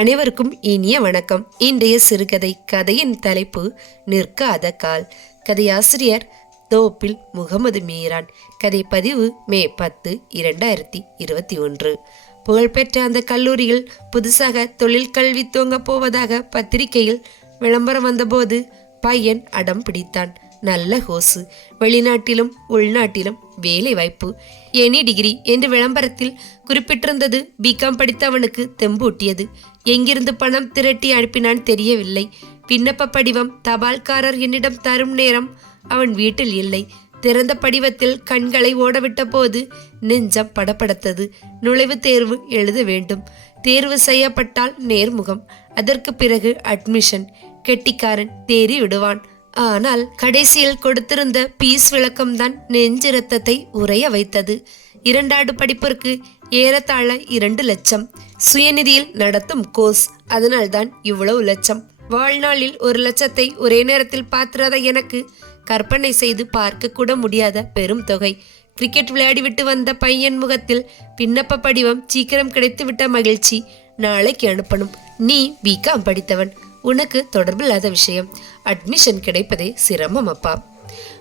அனைவருக்கும் இனிய வணக்கம். இன்றைய சிறுகதை கதையின் தலைப்பு நிற்காத கால். கதையாசிரியர் தோப்பில் முகமது மீரான். கதை பதிவு மே பத்து இரண்டாயிரத்தி இருபத்தி ஒன்று. புகழ்பெற்ற அந்த கல்லூரியில் புதுசாக தொழில் கல்வி தூங்கப் போவதாக பத்திரிகையில் விளம்பரம் வந்தபோது பையன் அடம் பிடித்தான். நல்ல ஹோசு. வெளிநாட்டிலும் உள்நாட்டிலும் வேலை வாய்ப்பு எனி டிகிரி என்று விளம்பரத்தில் குறிப்பிட்டிருந்தது பிகாம் படித்தவனுக்கு தெம்பூட்டியது. எங்கிருந்து பணம் திரட்டி அனுப்பினான் தெரியவில்லை. விண்ணப்ப படிவம் தபால்காரர் என்னிடம் தரும் நேரம் அவன் வீட்டில் இல்லை. திறந்த படிவத்தில் கண்களை ஓடவிட்ட போது நெஞ்சம் படப்படுத்தது நுழைவு தேர்வு எழுத வேண்டும். தேர்வு செய்யப்பட்டால் நேர்முகம். அதற்கு பிறகு அட்மிஷன். கெட்டிக்காரன் தேறி விடுவான் ஆனால் கடைசியில் கொடுத்திருந்த பீஸ் விளக்கம்தான் நெஞ்சு ரத்தத்தை உறைய வைத்தது. இரண்டாடு படிப்பிற்கு ஏறத்தாழ இரண்டு லட்சம். சுயநிதியில் நடத்தும் கோர்ஸ் அதனால்தான் இவ்வளவு லட்சம். வாழ்நாளில் ஒரு லட்சத்தை ஒரே நேரத்தில் பார்த்திராத எனக்கு கற்பனை செய்து பார்க்க கூட முடியாத பெரும் தொகை. கிரிக்கெட் விளையாடிவிட்டு வந்த பையன் முகத்தில் விண்ணப்ப படிவம் சீக்கிரம் கிடைத்துவிட்ட மகிழ்ச்சி நாளைக்கு அனுப்பணும். நீ பிகாம் படித்தவன். உனக்கு தொடர்பில்லாத விஷயம். அட்மிஷன் கிடைப்பதே சிரமம் அப்பா.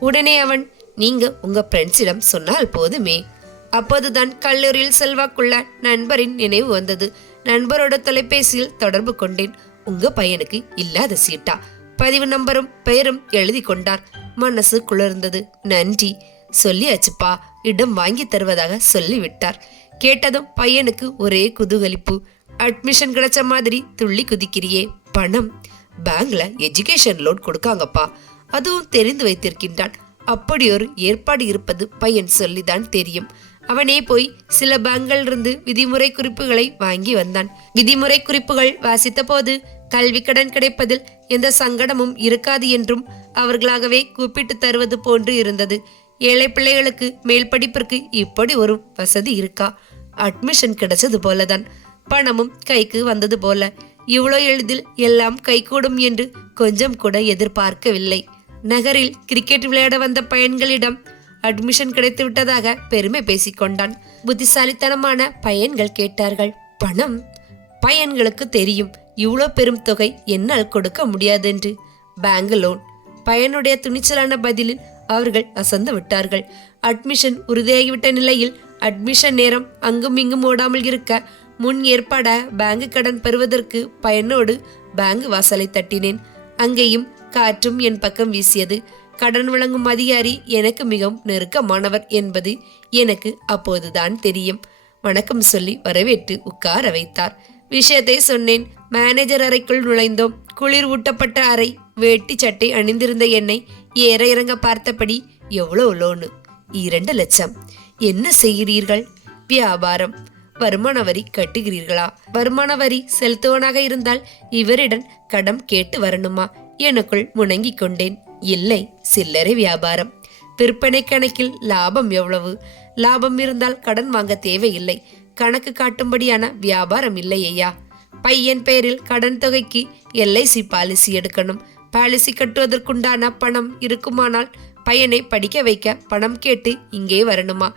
உடனே அவன் நீங்க உங்க ஃப்ரெண்ட்ஸிடம் சொன்னால் போதுமே. அப்போதுதான் கல்லூரியில் செல்வாக்குள்ள நண்பரின் நினைவு வந்தது. நண்பரோட தொலைபேசியில் தொடர்பு கொண்டேன். உங்க பையனுக்கு இல்லாத சீட்டா. பதிவு நம்பரும் பெயரும் எழுதி கொண்டார். மனசு குளிர்ந்தது. நன்றி. சொல்லியாச்சுப்பா. இடம் வாங்கி தருவதாக சொல்லிவிட்டார். கேட்டதும் பையனுக்கு ஒரே குதூகலிப்பு. அட்மிஷன் கிடைச்ச மாதிரி துள்ளி குதிக்கிறியே. பணம். பேங்க்ல எஜுகேஷன் லோன் கொடுக்காங்கப்பா. அதுவும் தெரிந்து வைத்திருக்கின்றான். அப்படி ஒரு ஏற்பாடு இருப்பது பையன் சொல்லிதான் தெரியும். அவனே போய் சில பேங்கில் இருந்து விதிமுறை குறிப்புகளை வாங்கி வந்தான். விதிமுறை குறிப்புகள் வாசித்த போது கல்வி கடன் கிடைப்பதில் எந்த சங்கடமும் இருக்காது என்றும் அவர்களாகவே கூப்பிட்டு தருவது போன்று இருந்தது. ஏழை பிள்ளைகளுக்கு மேல் படிப்பிற்கு இப்படி ஒரு வசதி இருக்கா? அட்மிஷன் கிடைச்சது போலதான். பணமும் கைக்கு வந்தது போல. இவ்வளோ எளிதில் எல்லாம் கைகூடும் என்று கொஞ்சம் கூட எதிர்பார்க்கவில்லை. நகரில் கிரிக்கெட் விளையாட வந்த பையன்களிடம் அட்மிஷன் கிடைத்து விட்டதாக பெருமை பேசிக்கொண்டான் புத்திசாலித்தனமான பையன்கள் கேட்டார்கள் பணம்? பையன்களுக்கு தெரியும். இவ்வளோ பெரும் தொகை என்னால் கொடுக்க முடியாதென்று பேங்க் லோன் பையனுடைய துணிச்சலான பதிலில் அவர்கள் அசந்து விட்டார்கள். அட்மிஷன் உறுதியாகிவிட்ட நிலையில் அட்மிஷன் நேரம் அங்கும் இங்கும் ஓடாமல் இருக்க முன் ஏற்பாட பேங்கு கடன் பெறுவதற்கு பயனோடு பேங்கு வாசலை தட்டினேன். அங்கேயும் காற்றும் என் பக்கம் வீசியது. கடன் வழங்கும் அதிகாரி எனக்கு மிகவும் நெருக்கமானவர் என்பது எனக்கு அப்போதுதான் தெரியும். வணக்கம் சொல்லி வரவேற்று உட்கார வைத்தார். விஷயத்தை சொன்னேன். மேனேஜர் அறைக்குள் நுழைந்தோம். குளிர் ஊட்டப்பட்ட அறை வேட்டி சட்டை அணிந்திருந்த என்னை ஏற இறங்க பார்த்தபடி எவ்வளோ லோனு இரண்டு லட்சம். என்ன செய்கிறீர்கள்? வியாபாரம். வருமான வரி கட்டுகிறீர்களா? வருமான வரி செலுத்துவனாக இருந்தால் இவரிடம் கடன் கேட்டு வரணுமா? எனக்குள் முணங்கிக் கொண்டேன். இல்லை சில்லறை வியாபாரம். விற்பனை கணக்கில் லாபம் எவ்வளவு? லாபம் இருந்தால் கடன் வாங்க தேவையில்லை. கணக்கு காட்டும்படியான வியாபாரம் இல்லை ஐயா பையன் பெயரில் கடன் தொகைக்கு எல்ஐசி பாலிசி எடுக்கணும். பாலிசி கட்டுவதற்குண்டான பணம் இருக்குமானால் பையனை படிக்க வைக்க பணம் கேட்டு இங்கே வரணுமா?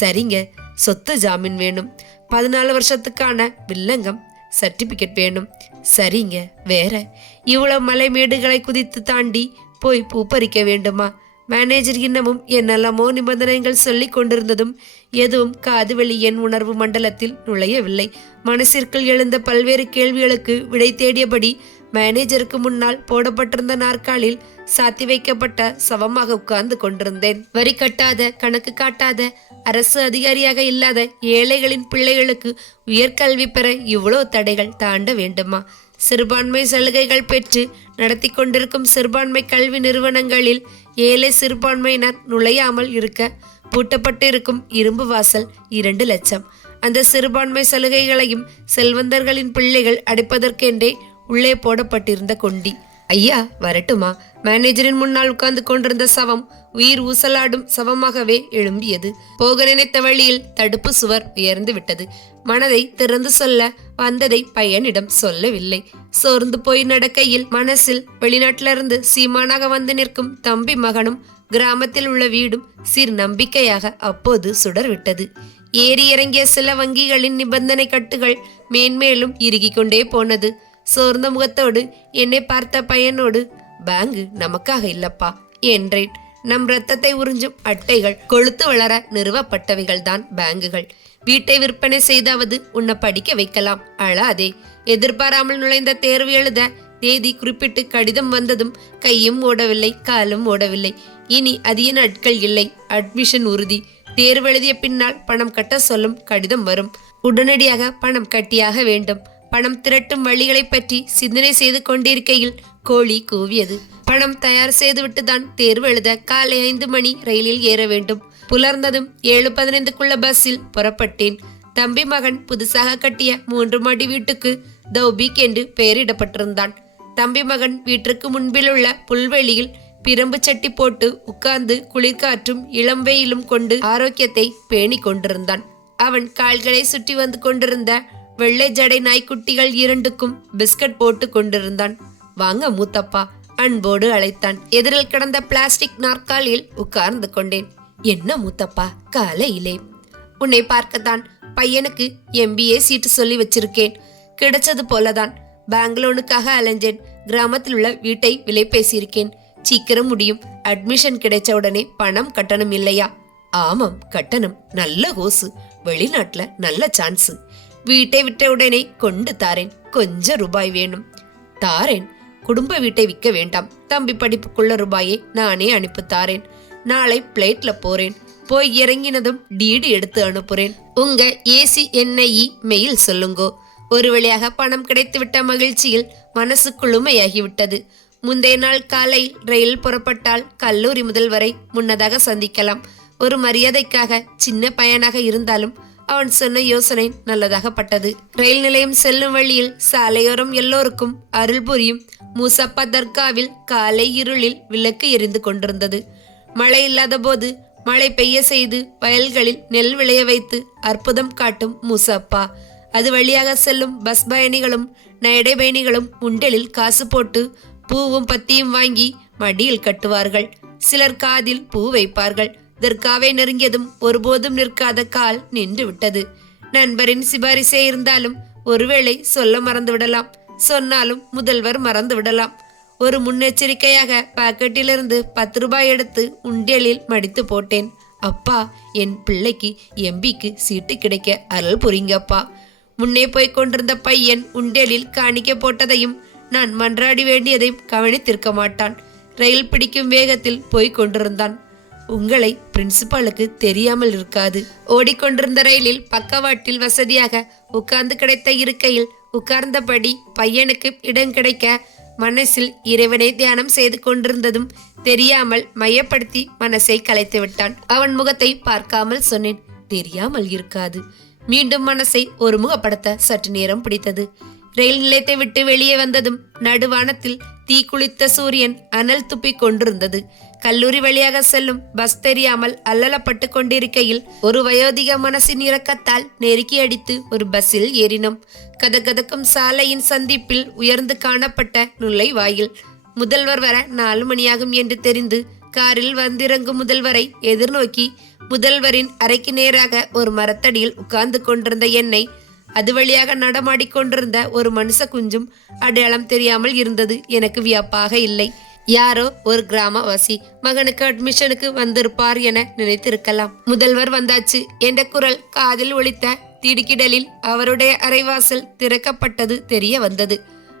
சரிங்க சொத்து ஜாமீன் வேணும். பதினாலு வருஷத்துக்கான வில்லங்கம் சர்டிபிகேட் வேணும். சரிங்க வேற. இவ்வளவு மலை மேடுகளை குதித்து தாண்டி போய் பூ பறிக்க வேண்டுமா? மேனேஜர் இன்னமும் என்னெல்லாமோ நிபந்தனைகள் சொல்லி கொண்டிருந்ததும் எதுவும் காதுவெளி என் உணர்வு மண்டலத்தில் நுழையவில்லை. மனசிற்குள் எழுந்த பல்வேறு கேள்விகளுக்கு விடை தேடியபடி மேனேஜருக்கு முன்னால் போடப்பட்டிருந்த நாற்காலில் சாத்தி வைக்கப்பட்ட சவமாக உட்கார்ந்து கொண்டிருந்தேன். வரி கட்டாத கணக்கு காட்டாத அரசு அதிகாரியாக இல்லாத ஏழைகளின் பிள்ளைகளுக்கு உயர்கல்வி பெற இவ்வளோ தடைகள் தாண்ட வேண்டுமா? சிறுபான்மை சலுகைகள் பெற்று நடத்தி கொண்டிருக்கும் சிறுபான்மை கல்வி நிறுவனங்களில் ஏழை சிறுபான்மையினர் நுழையாமல் இருக்க பூட்டப்பட்டிருக்கும் இரும்பு வாசல் இரண்டு லட்சம். அந்த சிறுபான்மை சலுகைகளையும் செல்வந்தர்களின் பிள்ளைகள் அடைப்பதற்கென்றே உள்ளே போடப்பட்டிருந்த கொண்டி. ஐயா வரட்டுமா? மேனேஜரின் முன்னால் உட்கார்ந்து கொண்டிருந்த சவம் உயிர் ஊசலாடும் சவமாகவே எழும்பியது. போக நினைத்த வழியில் தடுப்பு சுவர் உயர்ந்து விட்டது. மனதை திறந்து சொல்ல வந்ததை பையனிடம் சொல்லவில்லை. சோர்ந்து போய் நடக்கையில் மனசில் வெளிநாட்டிலிருந்து சீமானாக வந்து நிற்கும் தம்பி மகனும் கிராமத்தில் உள்ள வீடும் சீர் நம்பிக்கையாக அப்போது சுடர் விட்டது ஏறி இறங்கிய சில வங்கிகளின் நிபந்தனை கட்டுகள் மேன்மேலும் இறுகிக் கொண்டே போனது. சோர்ந்த முகத்தோடு என்னை பார்த்த பையனோடு பேங்கு நமக்காக இல்லப்பா என்றேன். நம் ரத்தத்தை உறிஞ்சும் அட்டைகள் கொழுத்து வளர நிறுவப்பட்டவைகள் தான் பேங்குகள். வீட்டை விற்பனை செய்தாவது உன்னை படிக்க வைக்கலாம் அழாதே. எதிர்பாராமல் நுழைந்த தேர்வு எழுத தேதி குறிப்பிட்டு கடிதம் வந்ததும் கையும் ஓடவில்லை காலும் ஓடவில்லை. இனி அதிக நாட்கள் இல்லை அட்மிஷன் உறுதி. தேர்வு எழுதிய பின்னால் பணம் கட்ட சொல்லும் கடிதம் வரும். உடனடியாக பணம் கட்டியாக வேண்டும். பணம் திரட்டும் வழிகளை பற்றி சிந்தனை செய்து கொண்டிருக்கையில் கோழி கூவியது. பணம் தயார் செய்துவிட்டு தான் தேர்வு எழுத காலை ஐந்து மணி ரயிலில் ஏற வேண்டும். புலர்ந்ததும் ஏழு பதினைந்துக்குள்ள பஸ்ஸில் புறப்பட்டேன். தம்பி மகன் புதுசாக கட்டிய மூன்று மாடி வீட்டுக்கு தௌபிக் என்று பெயரிடப்பட்டிருந்தான். தம்பி மகன் வீட்டிற்கு முன்பில் உள்ள புல்வெளியில் பிரம்பு சட்டி போட்டு உட்கார்ந்து குளிர்காற்றும் இளம் வெயிலும் கொண்டு ஆரோக்கியத்தை பேணி கொண்டிருந்தான். அவன் கால்களை சுற்றி வந்து கொண்டிருந்த வெள்ளை ஜடை நாய்க்குட்டிகள் இரண்டுக்கும் பிஸ்கட் போட்டு கொண்டிருந்தான். வாங்க மூத்தப்பா அன்போடு அழைத்தான். எதிரில் கிடந்த பிளாஸ்டிக் நாற்காலியில் உட்கார்ந்து கொண்டேன். என்ன மூத்தப்பா காலையிலே? உன்னை பார்க்கத்தான் பையனுக்கு எம்பிஏ சீட்டு சொல்லி வச்சிருக்கேன். கிடைச்சது போலதான். பெங்களூனுக்காக அலைஞ்சேன். கிராமத்தில் உள்ள வீட்டை விலை பேசியிருக்கேன். சீக்கிரம் முடியும். அட்மிஷன் கிடைச்ச உடனே பணம் கட்டணம் இல்லையா? ஆமாம் கட்டணம். நல்ல கோசு. வெளிநாட்டுல நல்ல சான்ஸ். வீட்டை விட்ட உடனே கொண்டு தாரேன். கொஞ்சம் ரூபாய் வேணும். தாரேன். குடும்ப வீட்டை விற்க வேண்டாம். தம்பி படிப்புக்குள்ள ரூபாயை நானே அனுப்பி தாரேன். நாளை பிளைட்ல போறேன். போய் இறங்கினதும் டீடு எடுத்து அனுப்புறேன். உங்க ஏசி என்ஐஇ மெயில் சொல்லுங்கோ. ஒரு வழியாக பணம் கிடைத்துவிட்ட மகிழ்ச்சியில் மனசு குளுமையாகிவிட்டது. முந்தைய நாள் காலை ரயில் புறப்பட்டால் கல்லூரி முதல்வரை முன்னதாக சந்திக்கலாம். ஒரு மரியாதைக்காக சின்ன பையனாக இருந்தாலும் அவன் சொன்ன யோசனை நல்லதாகப்பட்டது. ரயில் நிலையம் செல்லும் வழியில் சாலையோரம் எல்லோருக்கும் அருள் புரியும். மூசப்பா தர்காவில் காலை இருளில் விளக்கு எரிந்து கொண்டிருந்தது. மழை இல்லாத போது மழை பெய்ய செய்து வயல்களில் நெல் விளைய வைத்து அற்புதம் காட்டும் மூசப்பா. அது வழியாக செல்லும் பஸ் பயணிகளும் நயடை பயணிகளும் உண்டலில் காசு போட்டு பூவும் பத்தியும் வாங்கி மடியில் கட்டுவார்கள். சிலர் காதில் பூ வைப்பார்கள். தர்காவை நெருங்கியதும் ஒருபோதும் நிற்காத கால் நின்று விட்டது. நண்பரின் சிபாரிசே இருந்தாலும் ஒருவேளை சொல்ல மறந்து விடலாம். சொன்னாலும் முதல்வர் மறந்து விடலாம். ஒரு முன்னெச்சரிக்கையாக பாக்கெட்டிலிருந்து பத்து ரூபாய் எடுத்து உண்டியலில் மடித்து போட்டேன். அப்பா என் பிள்ளைக்கு எம்பிக்கு சீட்டு கிடைக்க அருள் புரிங்கப்பா முன்னே போய் கொண்டிருந்த பையன் உண்டியலில் காணிக்க போட்டதையும் நான் மன்றாடி வேண்டியதையும் கவனித்திருக்க மாட்டான். ரயில் பிடிக்கும் வேகத்தில் போய்க் கொண்டிருந்தான். உங்களை பிரின்சிபாலுக்கு தெரியாமல் இருக்காது. ஓடிக்கொண்டிருந்த ரயிலில் பக்கவாட்டில் வசதியாக உட்கார்ந்து கிடைத்த இருக்கையில் உட்கார்ந்தபடி பையனுக்கு இடம் கிடைக்க மனசில் இறைவனை தியானம் செய்து கொண்டிருந்ததும் தெரியாமல் மையப்படுத்தி மனசை கலைத்து விட்டான். அவன் முகத்தை பார்க்காமல் சொன்னேன் தெரியாமல் இருக்காது. மீண்டும் மனசை ஒருமுகப்படுத்த சற்று நேரம் பிடித்தது. ரயில் நிலையத்தை விட்டு வெளியே வந்ததும் நடுவானத்தில் தீக்குளித்த சூரியன் அனல் துப்பிக் கொண்டிருந்தது. கல்லூரி வழியாக செல்லும் பஸ் தெரியாமல் அல்லலப்பட்டு கொண்டிருக்கையில் ஒரு வயோதிக மனசின் இறக்கத்தால் நெருக்கி அடித்து ஒரு பஸ்ஸில் ஏறினோம். கதகதக்கும் சாலையின் சந்திப்பில் உயர்ந்து காணப்பட்ட நுள்ளை வாயில். முதல்வர் வர நாலு மணியாகும் என்று தெரிந்து காரில் வந்திறங்கும் முதல்வரை எதிர்நோக்கி முதல்வரின் அறைக்கு நேராக ஒரு மரத்தடியில் உட்கார்ந்து கொண்டிருந்த என்னை அது வழியாக நடமாடிக்கொண்டிருந்த ஒரு மனுஷ குஞ்சும் அடையாளம் தெரியாமல் இருந்தது. எனக்கு வியப்பாக இல்லை. யாரோ ஒரு கிராமவாசி மகனுக்கு அட்மிஷனுக்கு வந்திருப்பார் என நினைத்திருக்கலாம். முதல்வர் வந்தாச்சு. என்ற குரல் காதில் ஒழித்த திடுக்கிடலில் அவருடைய அரைவாசல் திறக்கப்பட்டது தெரிய வந்தது.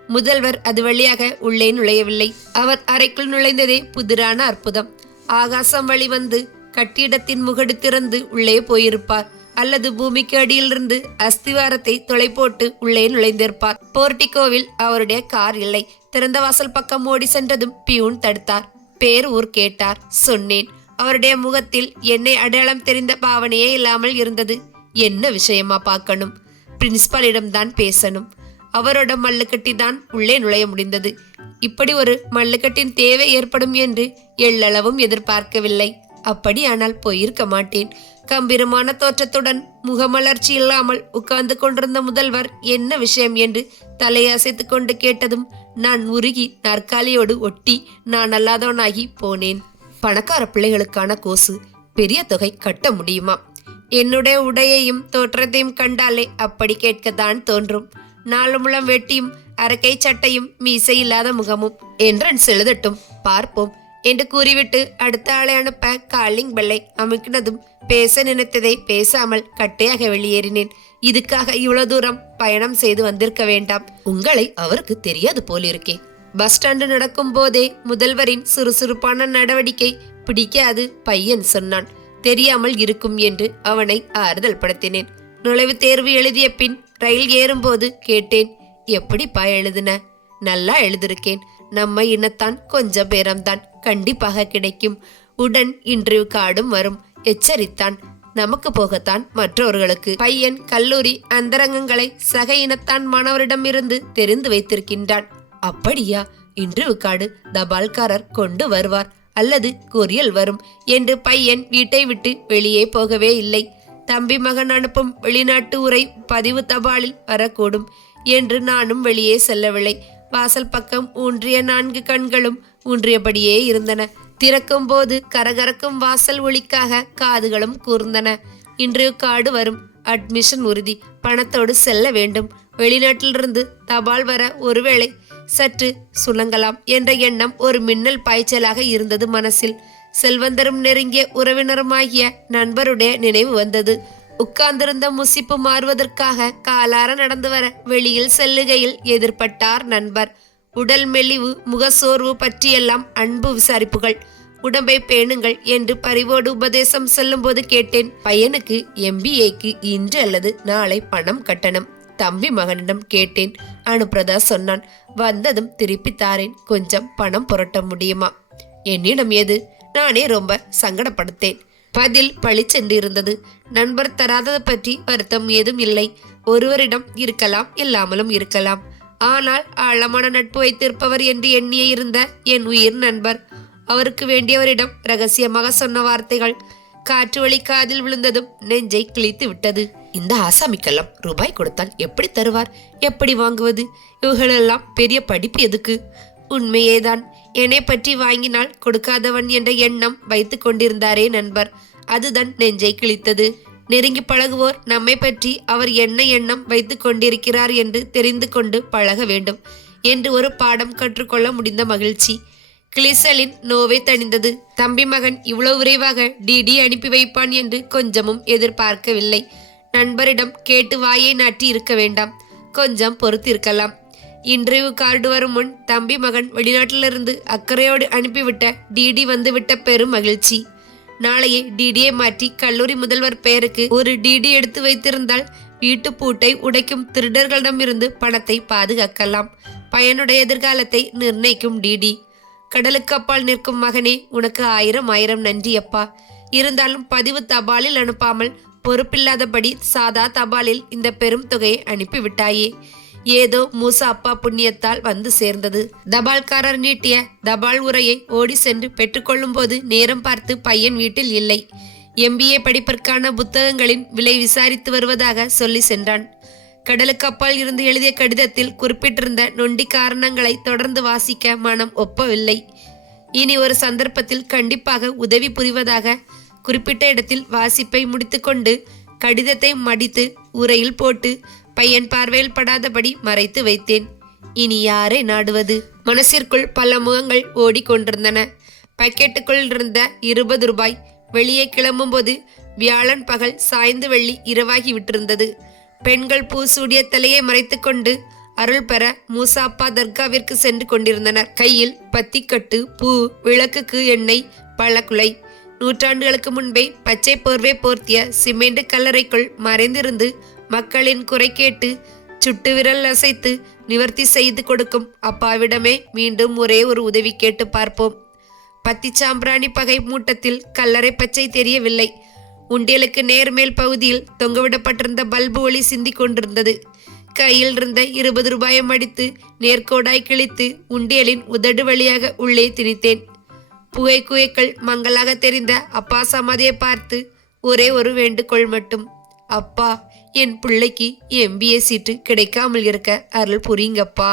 முதல்வர் அது வழியாக உள்ளே நுழையவில்லை. அவர் அறைக்குள் நுழைந்ததே புதிரான அற்புதம். ஆகாசம் வழி வந்து கட்டிடத்தின் முகடு திறந்து உள்ளே போயிருப்பார். அல்லது பூமிக்கு அடியிலிருந்து அஸ்திவாரத்தை தொலை போட்டு உள்ளே நுழைந்திருப்பார். போர்டிகோவில் அவருடைய கார் இல்லை. திறந்த வாசல் பக்கம் ஓடி சென்றதும் பியூன் தடுத்தார். பேர் ஊர் கேட்டார். சொன்னேன். அவருடைய முகத்தில் என்னை அடையாளம் தெரிந்த பாவனையே இல்லாமல் இருந்தது. என்ன விஷயமா பார்க்கணும்? பிரின்சிபாலிடம்தான் பேசணும். அவரோட மல்லுக்கட்டி தான் உள்ளே நுழைய முடிந்தது. இப்படி ஒரு மல்லுக்கட்டின் தேவை ஏற்படும் என்று எள்ளளவும் எதிர்பார்க்கவில்லை. அப்படியானால் போயிருக்க மாட்டேன். கம்பீரமான தோற்றத்துடன் முகமலர்ச்சி இல்லாமல் உட்கார்ந்து கொண்டிருந்த முதல்வர் என்ன விஷயம்? என்று தலையசைத்து கொண்டு கேட்டதும் நான் உருகி நாற்காலியோடு ஒட்டி நான் அல்லாதவனாகி போனேன். பணக்கார பிள்ளைகளுக்கான கோசு பெரிய தொகை கட்ட முடியுமா? என்னுடைய உடையையும் தோற்றத்தையும் கண்டாலே அப்படி கேட்கத்தான் தோன்றும். நாலு முழம் வெட்டியும் அரக்கை சட்டையும் மீசை இல்லாத முகமும். என்றன் செழுதட்டும் பார்ப்போம். என்று கூறிவிட்டு அடுத்த ஆளை அனுப்ப காலிங் பெல்லை அமுக்கினதும் பேச நினைத்ததை பேசாமல் கட்டையாக வெளியேறினேன். இதுக்காக இவ்வளவு தூரம் பயணம் செய்து வந்திருக்க வேண்டாம். உங்களை அவருக்கு தெரியாது போலிருக்கே. பஸ் ஸ்டாண்டு நடக்கும் போதே முதல்வரின் சுறுசுறுப்பான நடவடிக்கை பிடிக்காது பையன் சொன்னான். தெரியாமல் இருக்கும் என்று அவனை ஆறுதல் படுத்தினேன். நுழைவுத் தேர்வு எழுதிய பின் ரயில் ஏறும்போது கேட்டேன் எப்படிப்பா எழுதுன? நல்லா எழுதிருக்கேன். நம்ம இனத்தான் கொஞ்சம் பேரம்தான் கண்டிப்பாக கிடைக்கும். உடன் இன்டர்வியூ கார்டும் வரும். எச்சரித்தான். நமக்கு போகத்தான் மற்றவர்களுக்கு. பையன் கல்லூரி அந்தரங்கங்களை சக இனத்தான் மாணவரிடமிருந்து தெரிந்து வைத்திருக்கின்றான். அப்படியா? இன்டர்வியூ கார்டு தபால்காரர் கொண்டு வருவார். அல்லது கொரியல் வரும் என்று பையன் வீட்டை விட்டு வெளியே போகவே இல்லை. தம்பி மகன் அனுப்பும் வெளிநாட்டு உரை பதிவு தபாலில் வரக்கூடும் என்று நானும் வெளியே செல்லவில்லை. வாசல் பக்கம் ஊன்றிய நான்கு கண்களும் ஊன்றியபடியே இருந்தன. திறக்கும் போது கரகரக்கும் வாசல் ஒளிக்காக காதுகளும் கூர்ந்தன. இன்றைய காடு வரும் அட்மிஷன் உறுதி. பணத்தோடு செல்ல வேண்டும். வெளிநாட்டிலிருந்து தபால் வர ஒருவேளை சற்று சுணங்கலாம் என்ற எண்ணம் ஒரு மின்னல் பாய்ச்சலாக இருந்தது மனசில். செல்வந்தரும் நெருங்கிய உறவினருமாகிய நண்பருடைய நினைவு வந்தது. உட்கார்ந்திருந்த முசிப்பு மாறுவதற்காக காலார நடந்து வர வெளியில் செல்லுகையில் எதிர்பட்டார் நண்பர். உடல் மெலிவு முகசோர்வு பற்றியெல்லாம் அன்பு விசாரிப்புகள். உடம்பை பேணுங்கள் என்று பரிவோடு உபதேசம் சொல்லும்போது கேட்டேன். பையனுக்கு எம்பிஏக்கு இன்று அல்லது நாளை பணம் கட்டணம் தம்பி மகனிடம் கேட்டேன். அனுப்பிரதா சொன்னான். வந்ததும் திருப்பி தாரேன். கொஞ்சம் பணம் புரட்ட முடியுமா? என்னிடம் எது? நானே ரொம்ப சங்கடப்படுத்தேன். பதில் பளிச்சென்றிருந்தது நண்பர் தராதது பற்றி வருத்தம் ஏதும் இல்லை. ஒருவரிடம் இருக்கலாம் இல்லாமலும் இருக்கலாம். ஆனால் ஆழமான நட்பு வைத்திருப்பவர் என்று எண்ணிய இருந்த என் உயிர் நண்பர். அவருக்கு வேண்டியவரிடம் ரகசியமாக சொன்ன வார்த்தைகள் காற்று வழி காதில் விழுந்ததும் நெஞ்சை கிழித்து விட்டது. இந்த ஆசாமிக்கெல்லாம் ரூபாய் கொடுத்தால் எப்படி தருவார்? எப்படி வாங்குவது? இவர்களெல்லாம் பெரிய படிப்பு எதுக்கு? உண்மையேதான். என்னை பற்றி வாங்கினால் கொடுக்காதவன் என்ற எண்ணம் வைத்து கொண்டிருந்தாரே நண்பர். அதுதான் நெஞ்சை கிழித்தது. நெருங்கி பழகுவோர் நம்மை பற்றி அவர் என்ன எண்ணம் வைத்து கொண்டிருக்கிறார் என்று தெரிந்து கொண்டு பழக வேண்டும் என்று ஒரு பாடம் கற்றுக்கொள்ள முடிந்த மகிழ்ச்சி. கிளிசலின் நோவை தணிந்தது. தம்பி மகன் இவ்வளவு விரைவாக டிடி அனுப்பி வைப்பான் என்று கொஞ்சமும் எதிர்பார்க்கவில்லை. நண்பரிடம் கேட்டு வாயை நாட்டி இருக்க வேண்டாம். கொஞ்சம் பொறுத்திருக்கலாம். இன்டர்வியூ கார்டு வரும் முன் தம்பி மகன் வெளிநாட்டிலிருந்து அக்கறையோடு அனுப்பிவிட்ட டிடி வந்துவிட்ட பெரும் மகிழ்ச்சி. நாளையே டிடியை மாற்றி கல்லூரி முதல்வர் பெயருக்கு ஒரு டிடி எடுத்து வைத்திருந்தால் வீட்டு பூட்டை உடைக்கும் திருடர்களிடமிருந்து பணத்தை பாதுகாக்கலாம். பையனுடைய எதிர்காலத்தை நிர்ணயிக்கும் டிடி. கடலுக்கு அப்பால் நிற்கும் மகனே உனக்கு ஆயிரம் ஆயிரம் நன்றி அப்பா. இருந்தாலும் பதிவு தபாலில் அனுப்பாமல் பொறுப்பில்லாதபடி சாதா தபாலில் இந்த பெரும் தொகையை அனுப்பிவிட்டாயே. ஏதோ மூசா அப்பா புண்ணியத்தால் வந்து சேர்ந்தது. தபால்காரர் நீட்டிய தபால் உரையை ஓடி சென்று பெற்றுக்கொள்ளும் போது நேரம் பார்த்து பையன் வீட்டில் இல்லை. எம்பிஏ படிப்பிற்கான புத்தகங்களின் விலை விசாரித்து வருவதாக சொல்லி சென்றான். கடலுக்கு அப்பால் இருந்து எழுதிய கடிதத்தில் குறிப்பிட்டிருந்த நொண்டி காரணங்களை தொடர்ந்து வாசிக்க மனம் ஒப்பவில்லை. இனி ஒரு சந்தர்ப்பத்தில் கண்டிப்பாக உதவி புரிவதாக குறிப்பிட்ட இடத்தில் வாசிப்பை முடித்துக்கொண்டு கடிதத்தை மடித்து உரையில் போட்டு பையன் பார்வையில் படாதபடி மறைத்து வைத்தேன். இனி யாரை நாடுவது? மனசிற்குள் பல முகங்கள் ஓடிக்கொண்டிருந்தன. பக்கெட்டுக்குள் இருந்த இருபது ரூபாய் வெளியே கிளம்பும்போது வியாழன் பகல் சாய்ந்து வெள்ளி இரவாகி விட்டிருந்தது. பெண்கள் பூசூடிய தலையை மறைத்துக்கொண்டு அருள் பெற மூசாப்பா தர்காவிற்கு சென்று கொண்டிருந்தனர். கையில் பத்திக்கட்டு பூ விளக்குக்கு எண்ணெய் பழக்குலை. நூற்றாண்டுகளுக்கு முன்பே பச்சை போர்வை போர்த்திய சிமெண்ட் கல்லறைக்குள் மறைந்திருந்து மக்களின் குறை கேட்டு சுட்டு விரல் அசைத்து நிவர்த்தி செய்து கொடுக்கும் அப்பாவிடமே மீண்டும் ஒரே ஒரு உதவி கேட்டு பார்ப்போம். பத்தி சாம்பிராணி பகை மூட்டத்தில் கல்லறை பச்சை தெரியவில்லை. உண்டியலுக்கு நேர்மேல் பகுதியில் தொங்கவிடப்பட்டிருந்த பல்பு ஒளி சிந்திக் கொண்டிருந்தது. கையில் இருந்த இருபது ரூபாயம் அடித்து நேர்கோடாய் கிழித்து உண்டியலின் உதடு வழியாக உள்ளே திணித்தேன். புகை குயக்கள் மங்களாக தெரிந்த அப்பா சமாதியை பார்த்து ஒரே ஒரு வேண்டுகோள் மட்டும். அப்பா என் பிள்ளைக்கு எம்பிஏ சீட்டு கிடைக்காமல் இருக்க அருள் புரியுங்கப்பா.